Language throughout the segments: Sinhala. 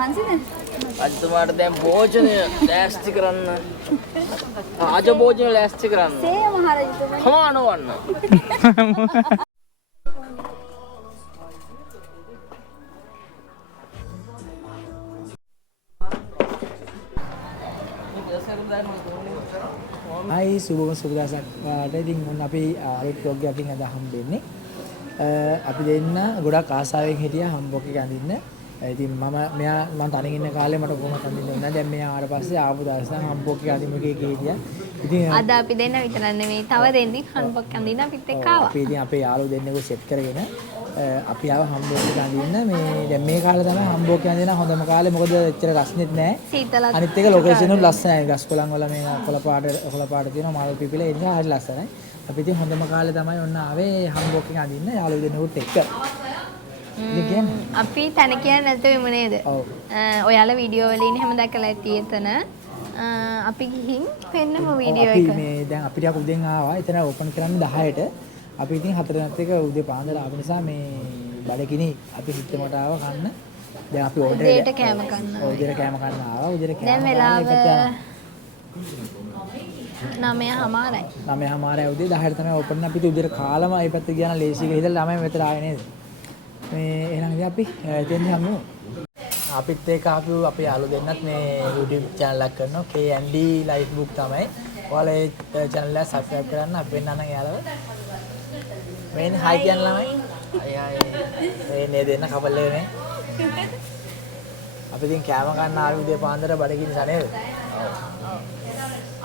මහන්සිද? රජතුමාට දැන් භෝජනය ලෑස්ති කරන්න. රාජ භෝජන ලෑස්ති කරන්න. සේය මහරජතුමනි. කමානවන්න. Hai සුබම සුබදසක් වාට ඉතින් මොන අපි අලුත් vlog එකකින් අද හම්බෙන්නේ. අපි දෙන්න ගොඩක් ආසාවෙන් හිටියා හම්බොක් එක අඳින්න. ඉතින් මම තනින් ඉන්න කාලේ මට කොහොමද අඳින්න ඕන. දැන් මෙයා ආවට පස්සේ ආපු දවස් නම් හම්බොක් එක අඳින්න හිටියා. ඉතින් අද අපි දෙන්න විතර නෙමෙයි තව දෙන්නෙක් හම්බොක් අඳින්න අපිත් එක්ක ආවා. අපි ඉතින් අපේ යාළුවෝ දෙන්නෙකු සෙට් කරගෙන අපි ආව හම්බොක් එක අඳින්න. මේ දැන් මේ කාලේ තමයි හම්බොක් එක අඳින හොඳම කාලේ. මොකද එච්චර රස්නෙත් නැහැ. සීතලක්. අනිත් එක ලොකේෂන් උත් ලස්සනයි. ගස් කොළන් වල මේ කොළ පාට තියෙනවා මල් පිපිලා ඒ නිසා හරි ලස්සනයි. අපි ඉතින් හොඳම කාලේ තමයි ඔන්න ආවේ හම්බොක් එක අඳින්න යාළුවෝ දෙන්නෙකුත් එක්ක. අපි තන කියන්නේ නැතුව ඉමු නේද? ඔව්. ඔයාලා වීඩියෝ වල ඉන්නේ හැම දැකලා ඇති එතන. අපි ගිහින් පෙන්නමු වීඩියෝ එක. අපි මේ දැන් අපිට උදෙන් ආවා. එතන ඕපන් කරන්නේ 10ට. අපි ඉතින් 4:00ත් එක උදේ පාන්දර ආව නිසා මේ බඩගිනි අපි හිටමට ආව කන්න. දැන් අපි ඕඩර් උදේට කෑම කන්න. උදේට කෑම කන්න ආවා. උදේට කෑම. දැන් වෙලාව 9:00මාරයි. 9:00මාරයි උදේ 10ට තමයි ඕපන්. අපි උදේට කාලම ඒ පැත්තේ ගියා නම් ලේසි එක හිතලා ළමයි මෙතන ආවේ නේද? මේ එහෙනම් ඉතින් අපි එතෙන් යමු. අපිත් එක්ක අපි යාළුවෝ දෙන්නත් මේ YouTube channel එකක් කරනවා. KND Life Book තමයි. ඔයාලා ඒ channel එක subscribe කරන්න අපි වෙනනම් යාළුවෝ. මේන් හයි කියන ළමයි. අය මේ දෙන්න කපල් එක නේ. අපි ඉතින් කෑම ගන්න ආවේ උදේ පාන්දර බඩගිනි සනේද?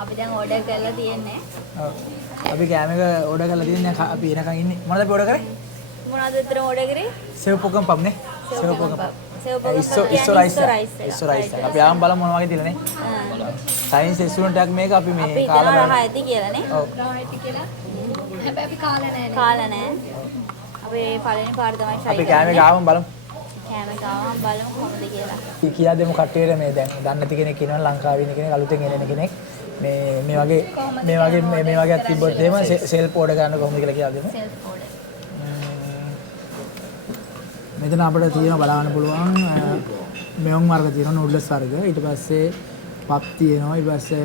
අපි දැන් ඕඩර් කරලා තියෙන්නේ. ඔව්. අපි කෑම එක ඕඩර් කරලා තියෙන්නේ අපි එනකන් ඉන්නේ. මොනවද අපි ඕඩර් කරේ? මොනවද විතර ඕඩර් කරේ? සෙව් පොකම් පම් නේ. සෙව් පොකම්. ඉස්සෝ රයිස්. අපි ආවම බලමු මොන වගේ තියෙන්නේ. සයන්ස් ස්ටුඩන්ට් එකක් මේක අපි මේ කාලා බලන්න. අපි ඇති කියලා නේ. ඔව්. ඇති කියලා. හැබැයි අපි කාලා නැහැ. කාලා නැහැ. අපි පළවෙනි පාර තමයි try අපි කෑම එක ආවම බලමු. කෑම ගාවම බලමු කොහොමද කියලා. කියා දෙමු කට්ටියට මේ දැන් දන්නේ නැති කෙනෙක් ඉන්නවා ලංකාවේ ඉන්න කෙනෙක් අලුතෙන් එන කෙනෙක් මේ වගේ තිබ්බොත් එහෙම සෙල්ෆ් ඕඩර් කරන්න කොහොමද කියලා කියලා දෙමු. Self order. මෙතන අපිට තියෙනවා බලන්න පුළුවන් මෙවන් වර්ග තියෙනවා නූඩ්ල්ස් වර්ග. ඊට පස්සේ පප් තියෙනවා. ඊට පස්සේ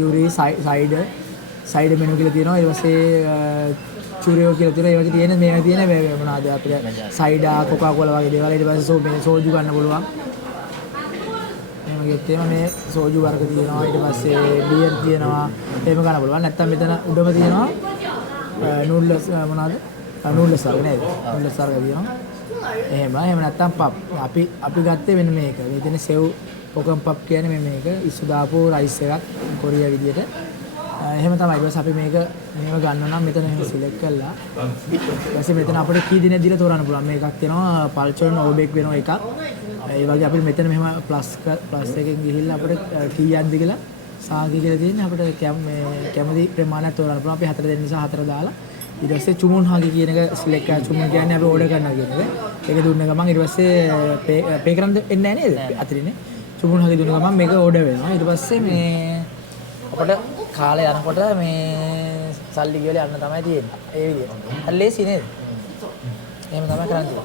යූරි සයිඩ් මෙනු කියලා තියෙනවා. ඊට පස්සේ චූරියෝ කියලා තියෙනවා. ඒ වගේ තියෙන මේවා තියෙන මොනවාද අපිට සයිඩා කොකා කෝලා වගේ දේවල්. ඊට පස්සේ සෝජු ගන්න පුළුවන්. මේ තියෙනවා මේ සෝජු වර්ග තියෙනවා. ඊට පස්සේ බියර් තියෙනවා. එහෙම ගන්න පුළුවන්. නැත්තම් මෙතන උඩම තියෙනවා නූඩ්ල්ස් මොනවාද? නූඩ්ල්ස් වර්ග නේද? නූඩ්ල්ස් වර්ග තියෙනවා. එහෙම නැත්තම් පප්. අපි ගත්තේ මෙන්න මේක. මේ තියෙන සෙව් පොකම් පප් කියන්නේ මේ මේක. ඉස්සු දාපු රයිස් එකක් කොරියා විදියට. එහෙම තමයි. ඊට පස්සේ අපි මේව ගන්න නම් මෙතන එහෙම සිලෙක්ට් කරලා ඊපස්සේ මෙතන අපිට කී දිනක් දීලා තෝරන්න පුළුවන්. මේකක් තියෙනවා පල්චර් ඕබෙක් වෙනවා එකක්. ඒ වගේ අපිට මෙතන මෙහෙම ප්ලස් එකකින් ගිහිල්ලා අපිට කීයක්ද කියලා සාගි කියලා තියෙන්නේ අපිට කැමති ප්‍රමාණයක් තෝරන්න පුළුවන්. අපි 4 දෙන නිසා 4 දාලා ඊට පස්සේ චුමුන් හාගි කියන එක සිලෙක්ට් කරලා චුමුන් කියන්නේ අපි ඕඩර් කරනවා කියන එක. ඒක දුන්න ගමන් ඊට පස්සේ පේ කරන්න එන්නේ නැහැ නේද? අතරින්නේ. චුමුන් හාගි දුන්න ගමන් මේක ඕඩර් වෙනවා. ඊට පස්සේ මේ අපිට කාලේ යනකොට මේ සල්ලි ගෙවල යන්න තමයි තියෙන්නේ. ඒ විදිහට. හරි ලේසි නේද? එහෙම තමයි කරන්නේ.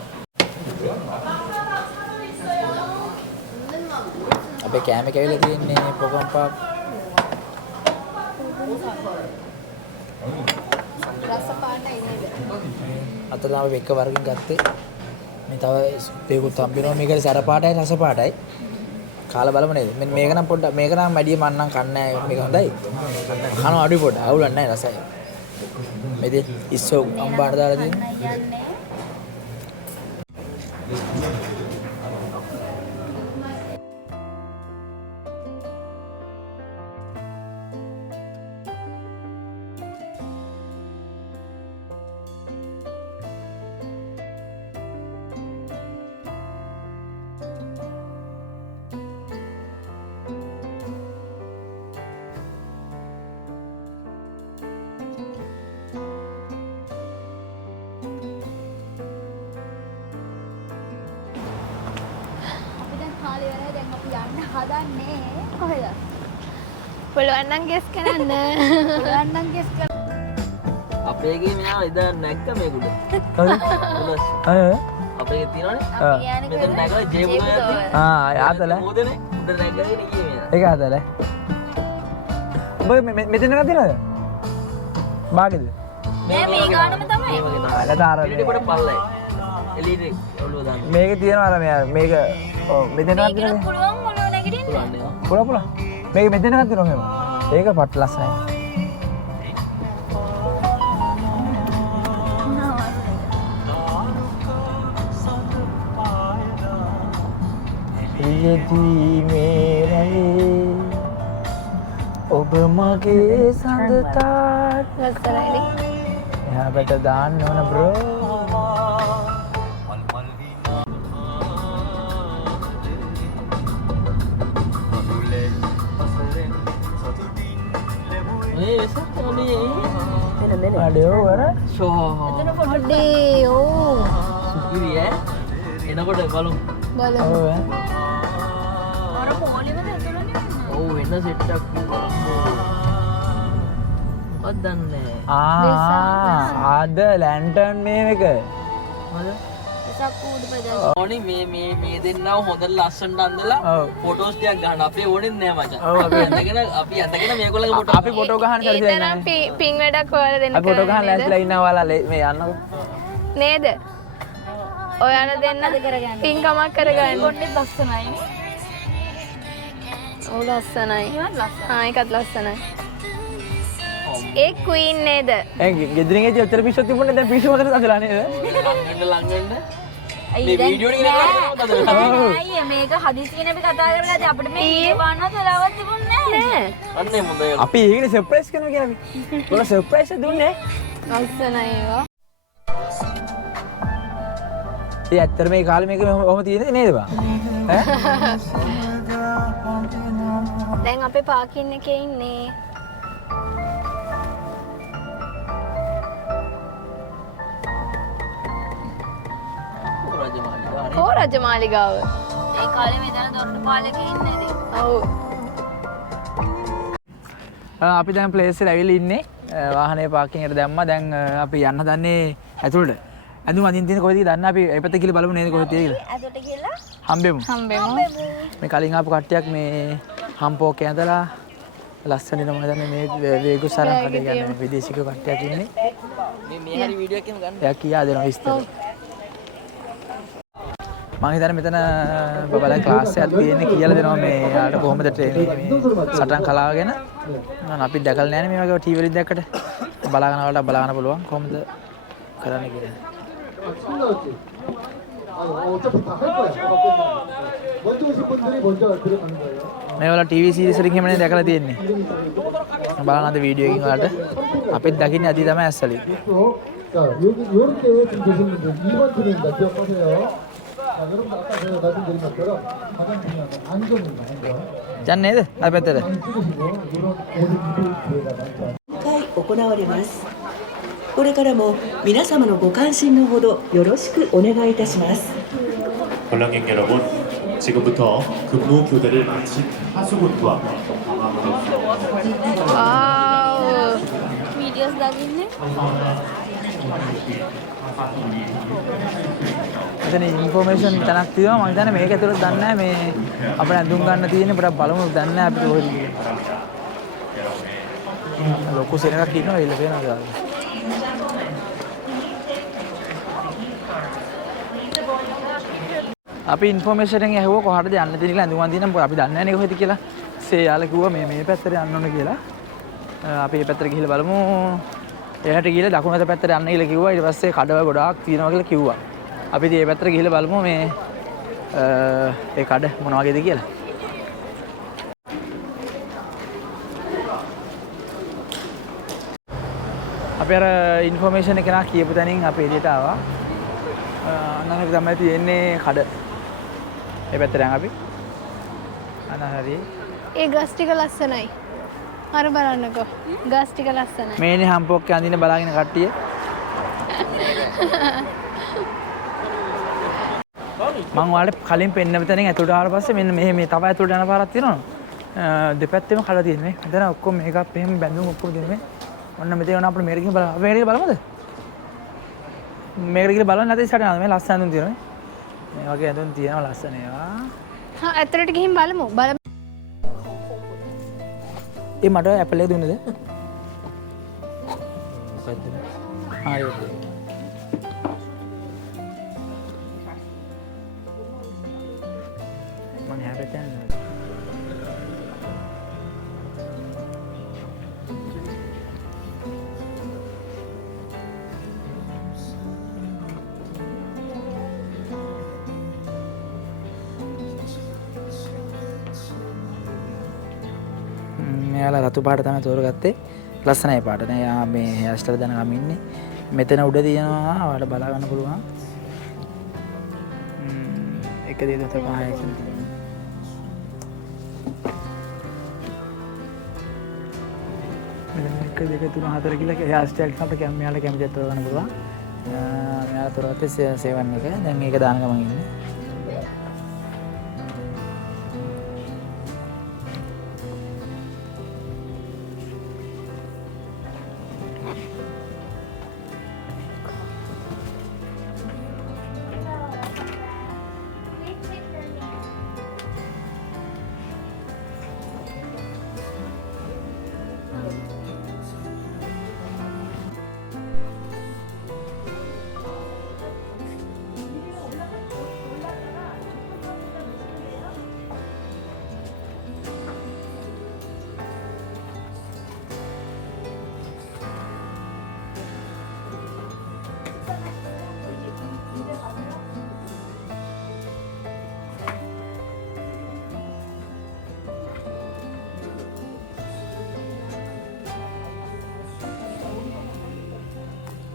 අපේ කෑම කැවිලා තියෙන්නේ පොකම් පප්. රස පාටයි නේද? අතන අපි එක වර්ගින් ගත්තේ. මේ තව පේකුත් හම්බෙනවා. මේකට සැර පාටයි රස පාටයි. කාලා බලමු නේද? මෙන්න මේක නම් පොඩ්ඩක් මේක නම් මැඩිය මන් නම් කන්නේ නැහැ. මේක හොඳයි. කනවා අඩුයි පොඩ්ඩක්. අවුලක් නැහැ රසය. මේක ඉස්සෝ අම්බාට දාලා තියෙන්නේ. හදන්නේ කොහෙද? පුළුවන් නම් ගෙස් කරන්න. පුළුවන් නම් ගෙස් කරන්න. අපේ ගේ මෙයා ඉදා නැක්ක මේගොල්ලෝ. අය අපේ තියෙනවනේ. අපි මෙතන නැගලා ජේබුදෝර. ආතල මොදනේ උඩ නැගගෙන ගියේ මේ. ඒක ආතල ඔබ මෙතන නේද බාගෙද මේ ගානම තමයි. ලතාර ඊට කොට පල්ලයි. එළියේ ඔළුව දාන්න. මේක තියෙනවා අර මේක ඔව් මෙතන නේද පුළුවන් ඔලුව නැගිටින්න. පුළා මේක මෙතන තියෙනවා මෙහෙම ඒක පට් ලස්සනයි රියදී මේ රැහේ ඔබ මගේ සඳ තාත් ලස්සනයිනේ. එහා පැට දාන්න ඕන බ්‍රෝ අඩෝ වර අඩේ ඕ සුපිරි ඈ. එනකොට බලමු. බලමු. ඔව් අර පොලිමද ඇතුළේ ඔව් වෙන සෙට් එකක් මොකක්ද දන්නේ. ආද ලැන්ටර්න් මේක මොකද? සක්කුඩ පදා. ඕනි මේ දෙන්නව හොඳට ලස්සනට අඳලා ඔව් ෆොටෝස් ටිකක් ගන්න. අපේ ඕනෙත් නෑ මචං. ඔව් අපි ඇඳගෙන මේගොල්ලන්ගේ ෆොටෝ අපි ෆොටෝ ගහන්න ඒ කරලා තරම් පින් වැඩක් ඔයාලා දෙන්න අපි ෆොටෝ ගහන්න ලෑස්තිලා ඉන්නවා ඔයාලා මේ යන්නකෝ නේද? ඔයාලා දෙන්න පින්කමක් කරගන්න. පොඩ්ඩක් ලස්සනයි. ඔව් ලස්සනයි. ඒකත් ලස්සනයි. ඒ ක්වීන් නේද? ගෙදරින් එච්ච ඔච්චර පිස්සුවක් තිබුණේ දැන් පිස්සු හොදට අදලා නේද? ළඟ වෙන්න. මේ වීඩියෝ එක අයියේ මේක හදිසියෙන් අපි කතා කරලා අපිට මේ වීඩියෝ බලන්නත් වෙලාවක් තිබුණේ නැහැ. අන්නේ මොඳ ඒක. අපි ඒකනේ සර්ප්‍රයිස් කරනවා කියලා අපි. ඔයාලා සර්ප්‍රයිස් දුන්නේ. ලස්සනයි ඒවා. ඒ ඇත්තට මේ කාලේ මේක ඔහොම තියෙන්නේ නේද බා? ඈ? දැන් අපේ පාකින් එකේ ඉන්නේ. කෝ රජමාලිගාව. ඒ කාලේ මෙතන දොරටු පාලකේ ඉන්නේ ඉතින්. ඔව්. අපි දැන් ප්ලේස් එකේ ඇවිල්ලා ඉන්නේ. වාහනේ පාකින් එකට දැම්මා. දැන් අපි යන්න දන්නේ ඇතුළට. ඇඳුම් අඳින්න තියෙන කොහෙද දන්න අපි ඒ පැත්තට ගිහලා බලමු නේද කොහෙද කියලා. ඇතුළට ගිහලා හම්බෙමු. හම්බෙමු. මේ කලින් ආපු කට්ටියක් මේ හම්පෝකේ ඇඳලා ලස්සනට මම දන්නේ මේ වේගුසාරම් කඩේ ගන්න විදේශික කට්ටියක් ඉන්නේ. මේ හරි වීඩියෝ එකක් ගන්න. එයා කියා දෙනවා විස්තර. මම හිතන්නේ මෙතන බබලා ක්ලාස් එකක් තියෙන්නේ කියලා දෙනවා මේ යාට කොහොමද ට්‍රේනින් මේ සටන් කලාව ගැන. මම අපි දැකලා නැහැ නේ මේ වගේ ටීවී වලින් දැක්කට. බලාගෙන වලට බලාගන්න පුළුවන් කොහොමද කරන්න කියලා. මේ වල ටීවී සීරීස් වලින් එහෙමනේ දැකලා තියෙන්නේ. බලන්න අද වීඩියෝ එකකින් වලට අපිත් දකින්නේ අදී තමයි ඇස්සලින්. 자, 요렇게 지금 계신 분들 2번 트레인다 기억하세요. 자, 여러분 아까 제가 말씀드린 것처럼 가장 중요한 건 안전입니다. 안전. දැන් නේද? අර පැත්තට. 많이 찍으시고 이런 모든 기회가 많죠. 行われます。これからも皆様のご関心のほどよろしくお願いいたします。 관람객 여러분, 지금부터 근무 교대를 마친 하수군과 와우. වීඩියෝස් දාගින්නේ. එතන ඉන්ෆෝමේෂන් තනක් තියෙනවා මම හිතන්නේ මේක ඇතුළත දන්නේ නැහැ මේ අපිට ඇඳුම් ගන්න තියෙන්නේ පොඩක් බලමු දන්නේ නැහැ අපිට කොහෙද කියලා. ලොකු සෙනඟක් ඉන්නවා එල්ල පේනවා දාලා. අපි ඉන්ෆෝමේෂන් එකෙන් ඇහුවා කොහටද යන්න තියෙන කියලා ඇඳුම් අඳින්න අපි දන්නේ නැහැ නේ කොහෙද කියලා. යාලා කිව්වා මේ පැත්තට යන්න ඕන කියලා. අපි මේ පැත්තට ගිහිල්ලා බලමු. එහාට ගිහිල්ලා දකුණු අත පැත්තට යන්න කියලා කිව්වා. ඊට පස්සේ කඩවල ගොඩාක් තියෙනවා කියලා කිව්වා. අපි ඉතින් මේ පැත්තට ගිහිල්ලා බලමු මේ ඒ කඩ මොන වගේද කියලා. අපි අර ඉන්ෆෝමේෂන් එක නා කියපු තැනින් අපි එළියට ආවා. අන්න හරි තමයි තියෙන්නේ කඩ. මේ පැත්තට යන් අපි. අන්න හරි. ඒ ගස් ටික ලස්සනයි. අර බලන්නකෝ. ගස් ටික ලස්සනයි. මේනේ හම්පොක්කේ අඳින්න බලාගෙන කට්ටිය. මම ඔයාලට කලින් පෙන්නපු තැනින් ඇතුළට ආවට පස්සේ මෙන්න මේ තව ඇතුළට යන පාරක් තියෙනවා. දෙපැත්තෙම කඩලා තියෙනවා. මෙතන ඔක්කොම මේකප් එහෙම බැඳුම් ඔක්කොම තියෙනවා. ඔන්න මෙතන යන අපිට මේක බලමු. මේක බලමුද? මේකට ගිහලා බලන්න නැත්නම් ඉස්සරහට යනවා. මේ ලස්සන ඇඳුම් තියෙනවා. මේ වගේ ඇඳුම් තියෙනවා ලස්සන ඒවා. හා ඇත්තට ගිහින් බලමු. ඒ මට ඇපල් එක දුන්නද? මොකද්ද? ආයෙත්. මම හැබැයි දැන් මෙයාලා රතු පාට තමයි තෝරගත්තේ. ලස්සනයි පාට. දැන් යා මේ හෙයාර් ස්ටයිල් දැනගම ඉන්නේ. මෙතන උඩ තියෙනවා. ඔයාලට බලා ගන්න පුළුවන්. 1 2 3 4 5 1 2 3 4 කියලා හෙයාර් ස්ටයිල් අපිට මෙයාලා කැමතිද තෝරගන්න පුළුවන්. මෙයාලා තෝරගත්තේ 7 එක. දැන් මේක දාන ගමන් ඉන්නේ.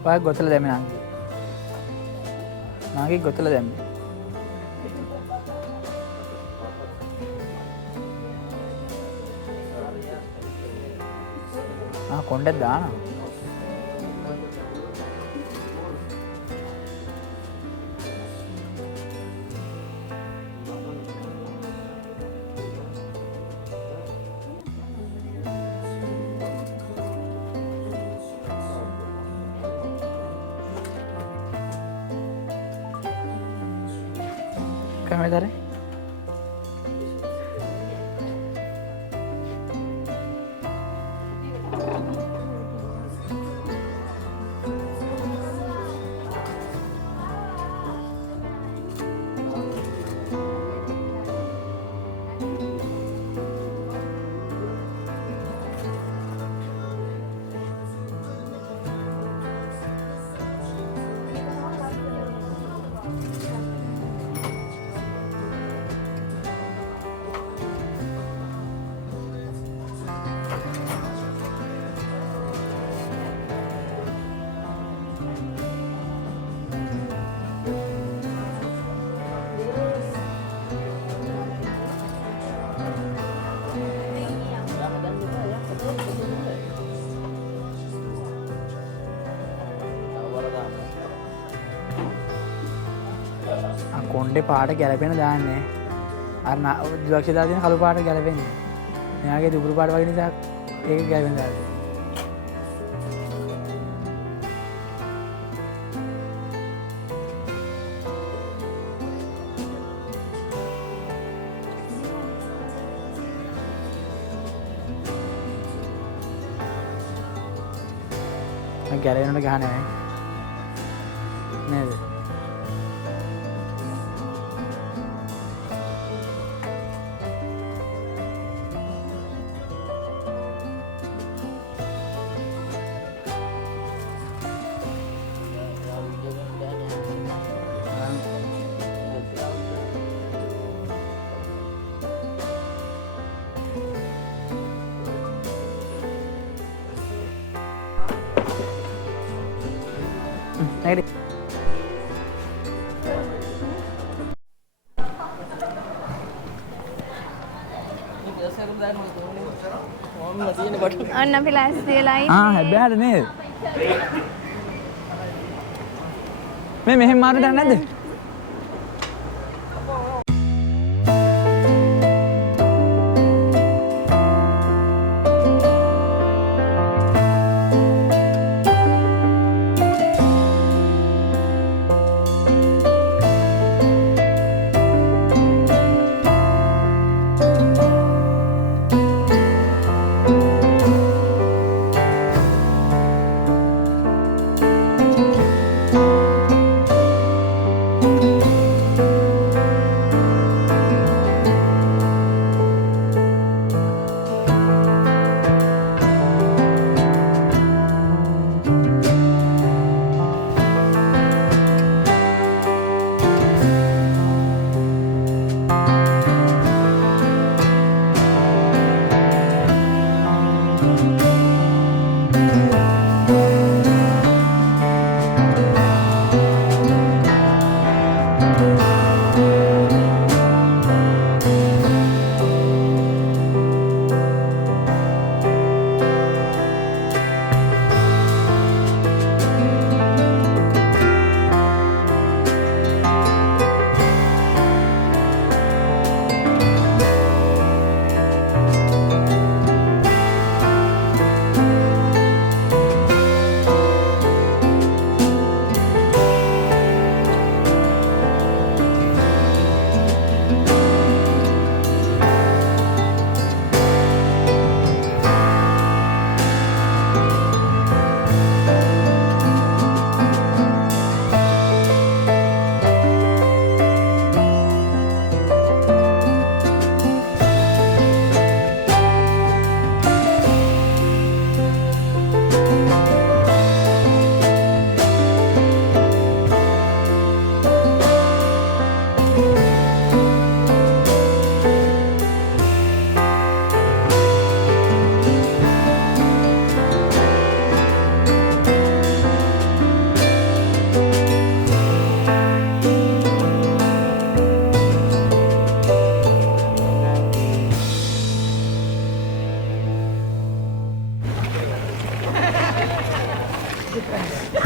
පාක් ගොතලා දැම්මේ නාගේ. නාගේ ගොතලා දැම්මේ. කොණ්ඩෙත් දානවා. Kamera කොණ්ඩේ පාට ගැලපෙන දාන්නේ. අර ද්වික්ෂ දාලා තියෙන කළු පාට ගැලපෙන්නේ. මෙයාගේ දුබුරු පාට වගේ නිසා ඒක ගැලපෙන දාලා. මම ගැලවෙනට ගහන්නේ නැහැ. නේද? අන්න අපි ලෑස්ති වෙලා හැබැයි නේද? මේ මෙහෙම මාරු දන්නේ නැද්ද?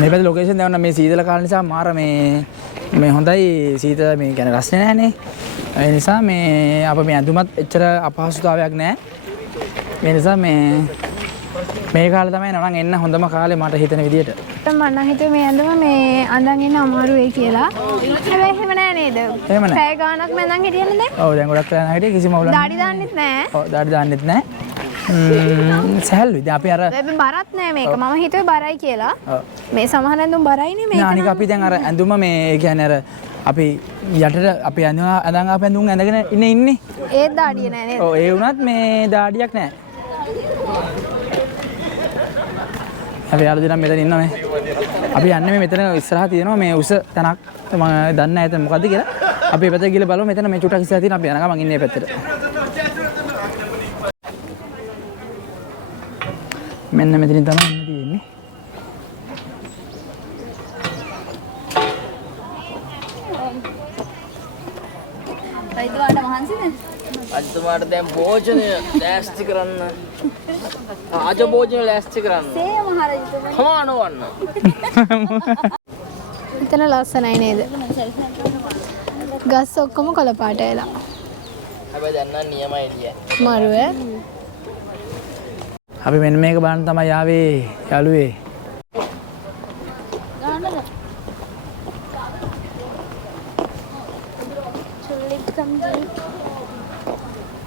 මේ පැත්තේ ලොකේෂන් දෙවන්න මේ සීතල කාල නිසා මාර මේ හොඳයි සීතල මේ කියන්නේ රස්නේ නැහනේ. ඒ නිසා මේ අප මේ ඇඳුමත් එච්චර අපහසුතාවයක් නැහැ. මේ නිසා මේ කාලේ තමයි නරන් එන්න හොඳම කාලේ මට හිතෙන විදියට. මම නම් හිතුවේ මේ ඇඳුම මේ අඳන් ඉන්න අමාරු වෙයි කියලා. හැබැයි එහෙම නෑ නේද? එහෙම නෑ. පැය ගාණක් මම අඳන් හිටියන්නේ නෑ. ඔව් දැන් ගොඩක් වෙලා හිටියේ කිසිම අවුලක් දාඩි දාන්නෙත් නෑ. ඔව් දාඩි දාන්නෙත් නෑ. සැහැල්ලුයි. දැන් අපි අර හැබැයි බරත් නෑ මේක. මම හිතුවේ බරයි කියලා. මේ සමහර ඇඳුම් බරයිනේ මේක. අනික අපි දැන් අර ඇඳුම මේ කියන්නේ අර අපි යටට අපි අඳන් ආපු ඇඳුම් ඇඳගෙන ඉන්නේ. ඒත් දාඩිය නෑ නේද? ඔව් ඒ වුණත් මේ දාඩියක් නෑ. අපි යාළුවෝ දෙනා මෙතන ඉන්නවා මේ. අපි යන්නේ මේ මෙතන ඉස්සරහා තියෙනවා මේ උස තැනක් මම දන්නේ නැහැ එතන මොකද්ද කියලා. අපි මේ පැත්තට ගිහලා බලමු මෙතන මේ චුට්ටක් ඉස්සරහා තියෙන අපි යනවා මම ඉන්නේ මේ පැත්තට. මෙන්න මෙතනින් තමයි ඉන්න තියෙන්නේ. අජතුමාට දැන් භෝජනය ලෑස්ති කරන්න. ආජ භෝජන ලෑස්ති කරන්න. සේම මහරජතුමනි. හමානවන්න. මෙතන ලස්සනයි නේද? ගස් ඔක්කොම කොළ පාට වෙලා. හැබැයි දැන් නම් නියමයි එළිය. මරුව. අපි මෙන්න මේක බලන්න තමයි ආවේ යාළුවේ.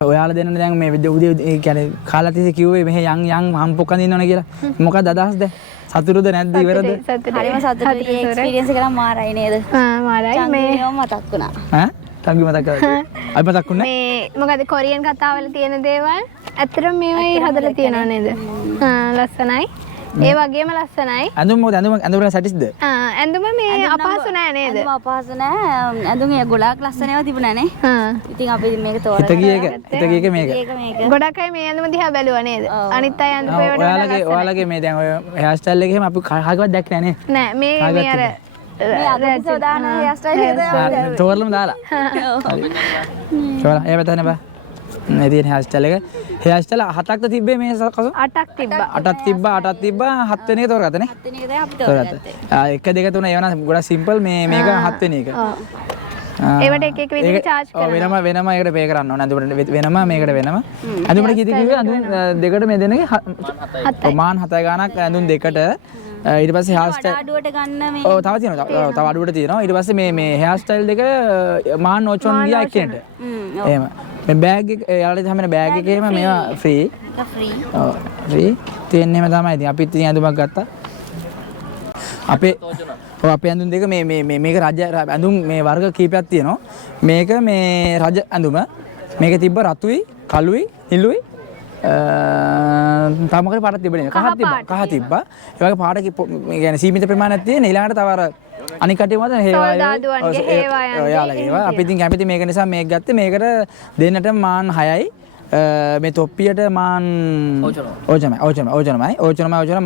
ඔයාලා දෙන්න දැන් මේ උදේ කියන්නේ කාලා තිස්සේ කිව්වේ මෙහෙ යන් හම්පොක් අඳින්න ඕන කියලා. මොකක්ද අදහස් දැන්? සතුටුද නැද්ද ඉවරද? හරිම සතුටුයි එක්ස්පීරියන්ස් එක නම් මාරයි නේද? මාරයි මේ මතක් වුණා. ඈ? තංගි මතක් කරලා. අයි මතක් වුණේ? මේ මොකද කොරියන් කතාවල තියෙන දේවල් ඇත්තටම මේවයි හදලා තියනවා නේද? ලස්සනයි. ඒ වගේම ලස්සනයි. ඇඳුම මොකද ඇඳුම සැටිස්ද? ඇඳුම මේ අපහසු නෑ නේද? ඇඳුම අපහසු නෑ. ඇඳුම ගොඩාක් ලස්සනව තිබුණා නේ. ඉතින් අපි මේක හිත තෝරලා ගිය එක මේක. ගොඩක් අය මේ ඇඳුම දිහා බැලුවා නේද? අනිත් අය ඇඳුම වලට ඔයාලගේ මේ දැන් ඔය හෙයාර් ස්ටයිල් එක එහෙම අපි කාගවත් දැක්කේ නෑ නේ. නෑ මේ අර මේ අගතිසෝ දාන හෙයාර් ස්ටයිල් එක තමයි. තෝරලම දාලා. තෝරලා ඒ පැත්තට නේ බා. මේ තියෙන හෙයාර් ස්ටයිල් එක. හෙයාර් ස්ටයිල් 7ක්ද තිබ්බේ මේ කසු? 8ක් තිබ්බා. 8ක් තිබ්බා 7 වෙනි එක තෝරගත්තා නේ. 7 වෙනි එක තමයි අපි තෝරගත්තේ. 1 2 3 ඒවනම් ගොඩක් සිම්පල් මේක 7 වෙනි එක. ඒවට එක එක විදිහට charge කරනවා. වෙනම ඒකට පේ කරන්න ඕනේ. අඳුමට වෙනම මේකට වෙනම. අඳුමට කීයද කිව්වේ? අඳුම දෙකට මේ දෙන්නගේ මාන් 7 ගාණක් අඳුම් දෙකට ඊට පස්සේ හෙයාර් ස්ටයිල් අඩුවට ගන්න මේ ඔව් තව තියෙනවා. තව අඩුවට තියෙනවා. ඊට පස්සේ මේ හෙයාර් ස්ටයිල් දෙක මාන් ඕචොන් ගියා එක්කෙනට. එහෙම. මේ බෑග් එක යාළුවා හැමනේ බෑග් එකේම මේවා ෆ්‍රී. ෆ්‍රී. ඔව් ෆ්‍රී. තියෙන්නේම තමයි. ඉතින් අපිත් ඉතින් අඳුමක් ගත්තා. අපේ අපේ ඇඳුම් දෙක මේක රජ ඇඳුම් මේ වර්ග කීපයක් තියෙනවා. මේක මේ රජ ඇඳුම. මේක තිබ්බ රතුයි, කළුයි, නිලුයි. තව මොකද පාටක් තිබ්බනේ. කහ තිබ්බා. ඒ වගේ පාට මේ කියන්නේ සීමිත ප්‍රමාණයක් තියෙන. ඊළඟට තව අර අනික් කටිය මොකද සෝදාදුවන්ගේ හේවායන්ගේ ඔයාලගේ ඒවා. අපි ඉතින් කැමති මේක නිසා මේක ගත්තේ. මේකට දෙන්නට මාන් 6යි. මේ තොප්පියට මාන් ඕචනමයි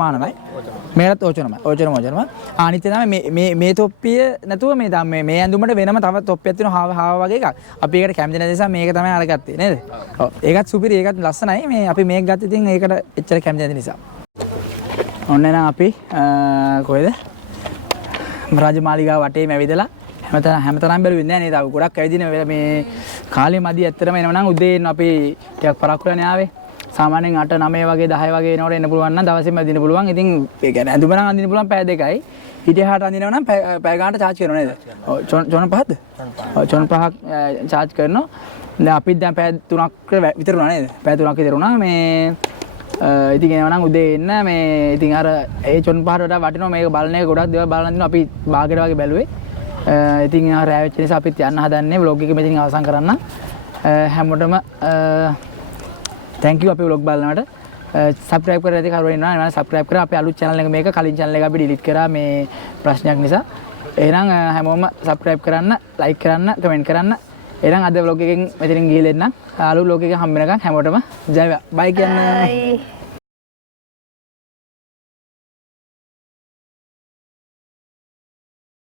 මානමයි. මේකත් ඕචනමයි. අනිත් තමයි මේ තොප්පිය නැතුව මේ ඇඳුමට වෙනම තව තොප්පියක් තියෙනවා හාව වගේ එකක්. අපි ඒකට කැමති නැති නිසා මේක තමයි අරගත්තේ නේද? ඔව්. ඒකත් සුපිරි ඒකත් ලස්සනයි. මේ අපි මේක ගත්තේ ඉතින් ඒකට එච්චර කැමති නැති නිසා. ඔන්න නම් අපි කොහෙද? රාජමාලිගාව වටේම ඇවිදලා හැමතැනම බැලුවේ නෑ නේද? ගොඩක් ඇවිදින මේ කාලේ මදි ඇත්තටම එනවනම් උදේ එන්න අපි ටිකක් පරක්කුලනේ ආවේ. සාමාන්‍යයෙන් 8 9 වගේ 10 වගේ එනකොට එන්න පුළුවන් නම් දවසෙම අදින්න පුළුවන්. ඉතින් ඒ කියන්නේ ඇඳුම නම් අදින්න පුළුවන් පැය 2යි. හිටියහට අදිනවා නම් පැය ගානට charge කරනවා නේද? ඔව් චොන 5ද? ඔව් චොන 5ක් charge කරනවා. දැන් අපිත් දැන් පැය 3ක් විතර වුණා නේද? පැය 3ක් විතර වුණා මේ ඉතින් එනවනම් උදේ එන්න මේ ඉතින් අර ඒ චොන් 5ට වඩා වටිනවා මේක බලන එක ගොඩක් දේවල් බලන්න දිනවා අපි බාගෙට වගේ බැලුවේ. ඉතින් රෑ වෙච්ච නිසා අපිත් යන්න හදන්නේ vlog එක මෙතනින් අවසන් කරන්න. හැමෝටම thank you අපි vlog බලනවට. subscribe කරලා ඉතින් කරුවා ඉන්නවා. ඒවා subscribe කරා අපේ අලුත් channel එක මේක කලින් channel එක අපි delete කරා මේ ප්‍රශ්නයක් නිසා. එහෙනම් හැමෝම subscribe කරන්න, like කරන්න, comment කරන්න. එහෙනම් අද vlog එකෙන් මෙතනින් ගිහලා එන්න. අලුත් vlog එකක හම්බ වෙනකන් හැමෝටම ජය වේවා. bye කියන්න.